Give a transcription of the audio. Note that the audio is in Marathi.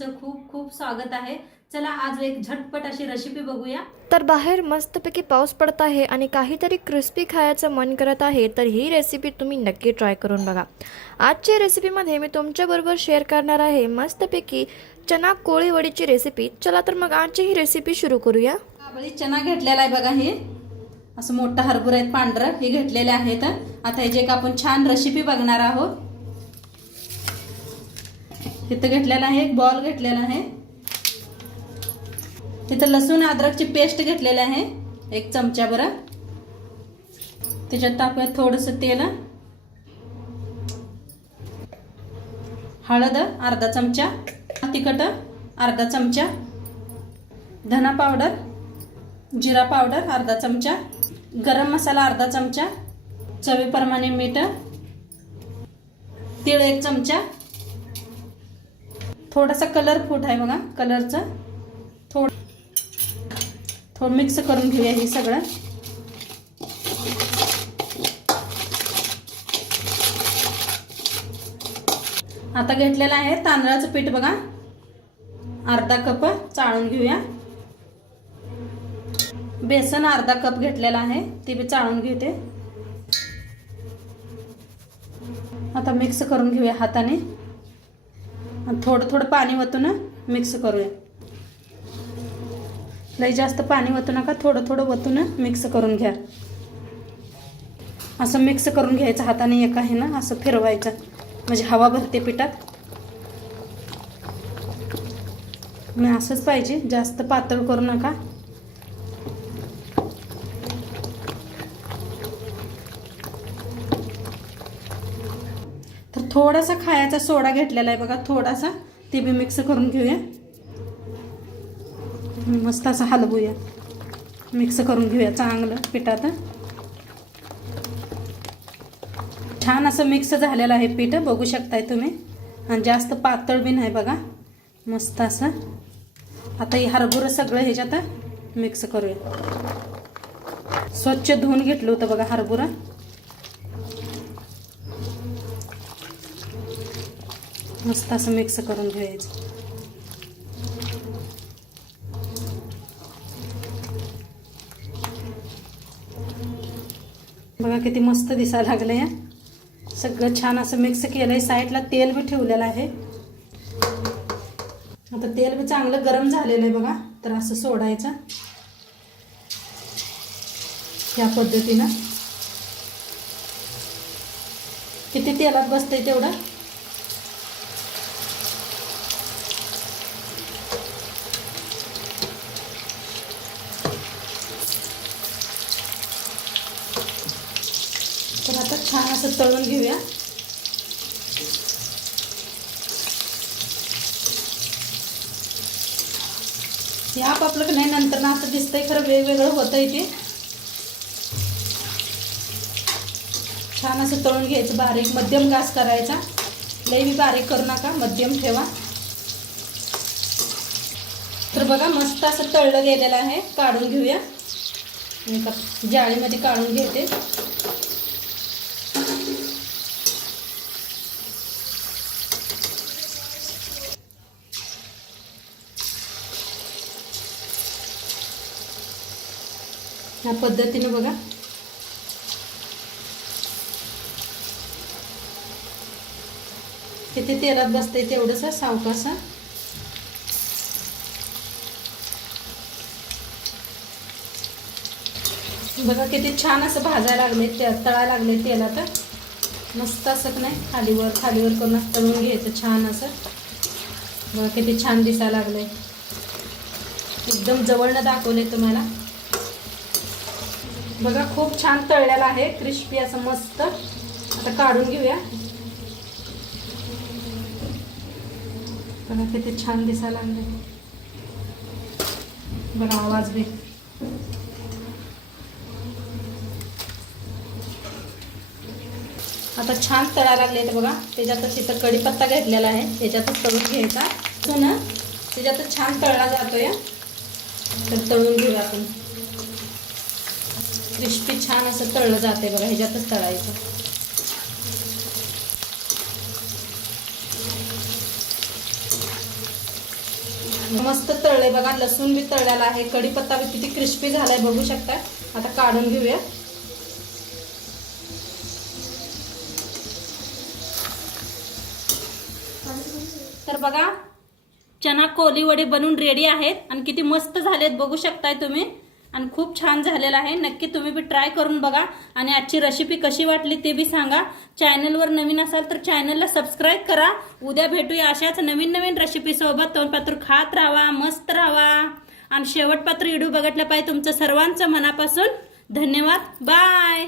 तुमचं खूप खूप स्वागत आहे. चला आज एक झटपट अशी रेसिपी बघूया. तर बाहेर मस्तपैकी पाऊस पडत आहे आणि काहीतरी क्रिस्पी खायचं मन करत आहे तर ही रेसिपी तुम्ही नक्की ट्राय करून बघा. आजच्या रेसिपीमध्ये मी तुमच्याबरोबर शेअर करणार आहे मस्तपैकी चना कोळी वडीची रेसिपी चला तर मग आजची ही रेसिपी सुरू करूया. चना घेतलेला आहे बघा हे. असं मोठं हरभरा आहेत पांढरं हे घेतलेले आहेत आता ह्याची एक आपण छान रेसिपी बघणार आहोत इथं घेतलेला आहे एक बॉल घेतलेला आहे. तिथं लसूण अद्रकची पेस्ट घेतलेली आहे एक चमचा बरं. त्याच्यात टाकूया थोडंसं तेल. हळद अर्धा चमचा. तिखट अर्धा चमचा. धना पावडर जिरा पावडर अर्धा चमचा. गरम मसाला अर्धा चमचा. चवीप्रमाणे मीठ. तीळ एक चमचा. थोडासा कलर फूट आहे बघा कलरचं. थोडं थोडं मिक्स करून घेऊया हे सगळं. आता घेतलेलं आहे तांदळाचं पीठ बघा. अर्धा कप चाळून घेऊया. बेसन अर्धा कप घेतलेला आहे ते बी चाळून घेते. आता मिक्स करून घेऊया हाताने. थोडं थोडं पाणी वतून मिक्स करूया. लई जास्त पाणी वतू नका थोडं थोडं वतून मिक्स करून घ्या. असं मिक्स करून घ्यायचं हाताने एका आहे ना असं फिरवायचं. म्हणजे हवा भरते पिठात. मी असंच पाहिजे जास्त पातळ करू नका. थोडासा खायचा सोडा घेतलेला आहे बघा थोडासा. ते बी मिक्स करून घेऊया. मस्त असं हलवूया. मिक्स करून घेऊया चांगलं पिठात. छान असं मिक्स झालेलं आहे पीठ बघू शकताय तुम्ही. आणि जास्त पातळ बी नाही बघा. मस्त असं. आता हे हरभरं सगळं ह्याच्यात मिक्स करूया. स्वच्छ धुवून घेतलं होतं बघा हरभरा. मस्त असं मिक्स करून घ्यायचं. बघा किती मस्त दिसायला लागलं या सगळं छान असं मिक्स केलं आहे साईडला तेल बी ठेवलेलं आहे. आता तेल बी चांगलं गरम झालेलं आहे बघा तर असं सोडायचं. या पद्धतीनं. किती तेलात बसतंय तेवढं? तर आता छान असं तळून घेऊया. हे आप आपलं नाही नंतर ना असं दिसतंय खरं वेगवेगळं होतं इथे छान असं तळून घ्यायचं बारीक मध्यम गॅस करायचा. लई बारीक करू नका मध्यम ठेवा. तर बघा मस्त असं तळलं गेलेलं आहे काढून घेऊया. जाळीमध्ये काढून घेते. ह्या पद्धतीने बघा. किती तेलात बसतंय तेवढंच सावकासा. बघा किती छान असं भाजायला लागले ते तळायला लागले तेलात. मस्त असं नाही खालीवर खालीवर करून तळून घ्यायचं छान असं. बघा किती छान दिसायला लागलंय. एकदम जवळनं दाखवले तुम्हाला. बघा खूप छान तळलेला आहे क्रिस्पी असं मस्त. आता काढून घेऊया. बघा किती छान दिसायला लागले बघा आवाज बी आता छान तळायला लागले ते बघा. त्याच्यातच इथं कढीपत्ता घेतलेला आहे. त्याच्यातच तळून घ्यायचा. तो ना त्याच्यातच छान तळला जातोय. तर तळून घेऊया आपण. क्रिस्पी छान असं तळलं जाते बघा ह्याच्यातच तळायचं. मस्त तळले बघा लसूण बी तळलेला आहे कढीपत्ता बी किती क्रिस्पी झालाय बघू शकता आता काढून घेऊया. तर बघा चना कोली वडे बनून रेडी आहेत आणि किती मस्त झालेत बघू शकताय तुम्ही. आणि खूप छान झालेलं आहे. नक्की तुम्ही बी ट्राय करून बघा. आणि आजची रेसिपी कशी वाटली ते बी सांगा. चॅनलवर नवीन असाल तर चॅनलला सबस्क्राईब करा. उद्या भेटूया अशाच नवीन नवीन रेसिपीसोबत तोंडपात्र खात राहा मस्त राहा. आणि शेवटपात्र इडू बघितलं पाहिजे तुमचं सर्वांचं मनापासून. धन्यवाद. बाय